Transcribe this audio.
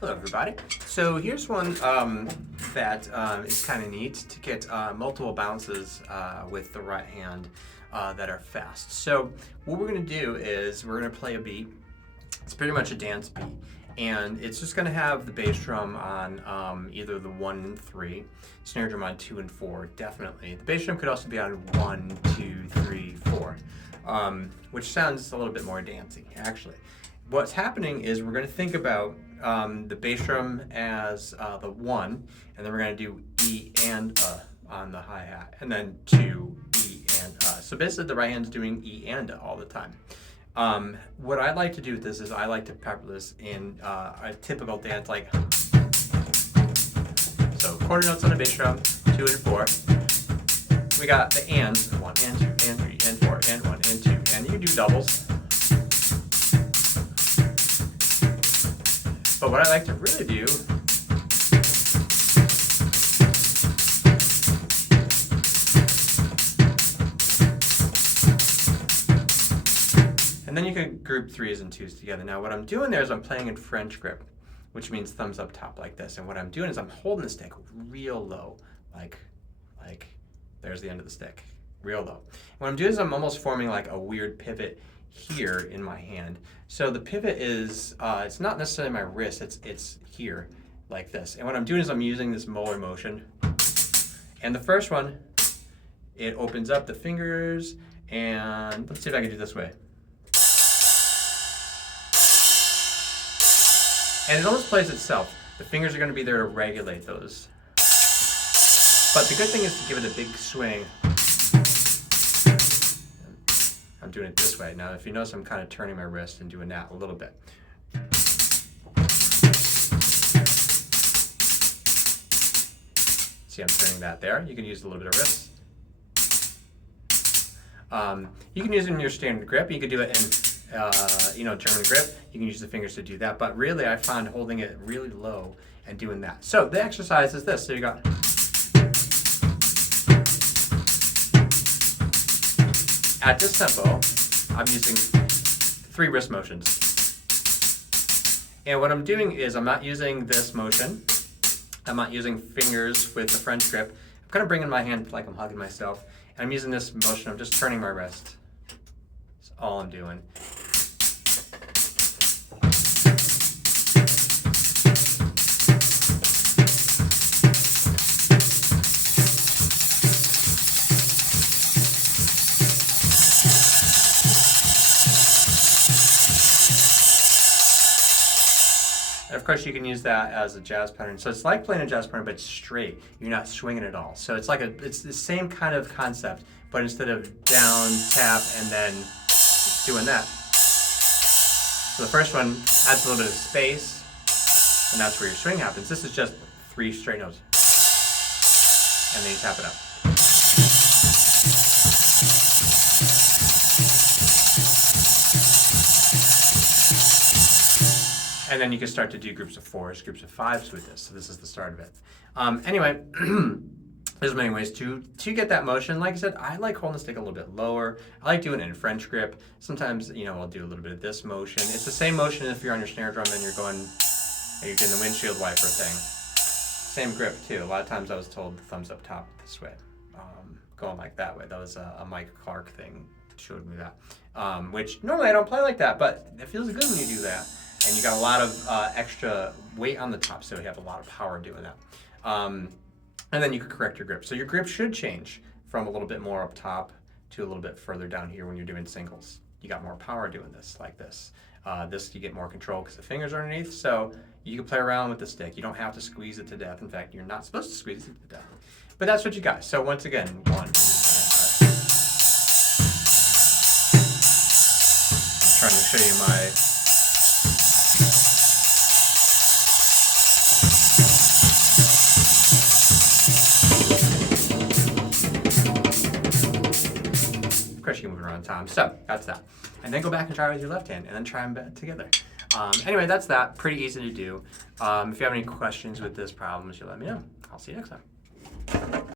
Hello everybody. So here's one that is kind of neat to get multiple bounces with the right hand that are fast. So what we're going to do is we're going to play a beat. It's pretty much a dance beat, and it's just going to have the bass drum on either the 1 and 3, snare drum on 2 and 4, definitely. The bass drum could also be on 1, 2, 3, 4, which sounds a little bit more dancey actually. What's happening is we're going to think about the bass drum as the 1, and then we're going to do E and on the hi-hat, and then 2, E and So basically the right hand's doing E and all the time. What I like to do with this is I like to pepper this in a typical dance, like, so quarter notes on the bass drum, 2 and 4. We got the ands, 1 and 2 and 3 and 4 and 1 and 2, and you can do doubles. But what I like to really do and then you can group 3s and 2s together. Now what I'm doing there is I'm playing in French grip, which means thumbs up top like this. And what I'm doing is I'm holding the stick real low, like there's the end of the stick, real low. What I'm doing is I'm almost forming like a weird pivot here in my hand. So the pivot is, it's not necessarily my wrist, it's here, like this. And what I'm doing is I'm using this molar motion. And the first one, it opens up the fingers, and let's see if I can do this way. And it almost plays itself. The fingers are going to be there to regulate those. But the good thing is to give it a big swing. I'm doing it this way. Now, if you notice, I'm kind of turning my wrist and doing that a little bit. See, I'm turning that there. You can use a little bit of wrist. You can use it in your standard grip. You could do it in, German grip. You can use the fingers to do that. But really, I find holding it really low and doing that. So the exercise is this. So you got. At this tempo, I'm using 3 wrist motions. And what I'm doing is I'm not using this motion. I'm not using fingers with the French grip. I'm kind of bringing my hand like I'm hugging myself. And I'm using this motion. I'm just turning my wrist. That's all I'm doing. And of course, you can use that as a jazz pattern. So it's like playing a jazz pattern, but it's straight. You're not swinging at all. So it's like it's the same kind of concept, but instead of down, tap, and then doing that. So the first one adds a little bit of space, and that's where your swing happens. This is just 3 straight notes, and then you tap it up. And then you can start to do groups of 4s, groups of 5s with this. So this is the start of it. Anyway, there's many ways to get that motion. Like I said, I like holding the stick a little bit lower. I like doing it in French grip. Sometimes, I'll do a little bit of this motion. It's the same motion if you're on your snare drum and you're doing the windshield wiper thing. Same grip too. A lot of times I was told the thumbs up top this way, going like that way. That was a Mike Clark thing, showed me that. Which normally I don't play like that, but it feels good when you do that. And you got a lot of extra weight on the top, so you have a lot of power doing that. And then you can correct your grip. So your grip should change from a little bit more up top to a little bit further down here when you're doing singles. You got more power doing this, like this. This you get more control because the fingers are underneath, so you can play around with the stick. You don't have to squeeze it to death. In fact, you're not supposed to squeeze it to death. But that's what you got. So once again, 1, 2, and 5. I'm trying to show you my... Of course you can move it around time. So that's that. And then go back and try with your left hand and then try them together. Anyway, that's that. Pretty easy to do. If you have any questions with this problem, you let me know. I'll see you next time.